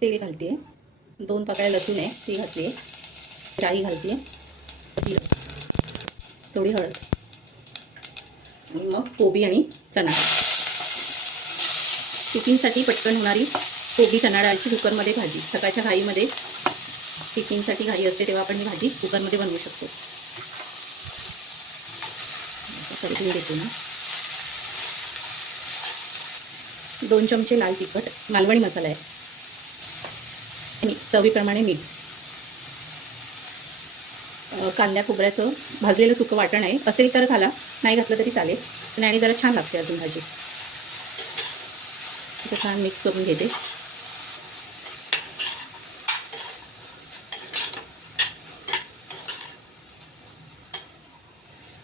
तेल घालते. दोन पाकळ्या लसूण आहे ती घातली. आहे राई घालते. थोडी हळद. आणि मग कोबी आणि चणा. टिफिनसाठी पटकन होणारी कोबी चणा डाळची कुकरमध्ये भाजी. सकाळच्या घाईमध्ये टिफिनसाठी घाई असते तेव्हा आपण ही भाजी कुकरमध्ये बनवू शकतो. आता परतून देते ना दोन चमचे लाल तिखट मालवणी मसाला आहे. आणि चवीप्रमाणे मीठ. कांद्या खोबऱ्याचं भाजलेलं सुकं वाटण आहे. असेल तर घाला. नाही घातलं तरी चालेल. पण आणि जरा छान लागते अजून भाजी. छान मिक्स करून घेते.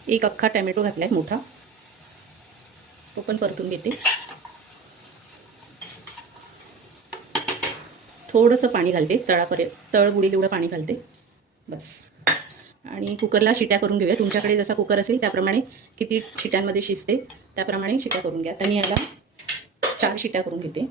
एक अख्खा टॅमॅटो घातला आहे मोठा. तो पण परतून घेते. थोडंसं पाणी घालते तळापर्यंत तळ बुडील एवढं पाणी घालते. बस. आणि कुकरला शिट्या करून घेऊया. तुमच्याकडे जसा कुकर असेल त्याप्रमाणे किती शिट्यांमध्ये शिजते त्याप्रमाणे शिट्या करून घ्या. तर मी याला चार शिट्या करून घेते.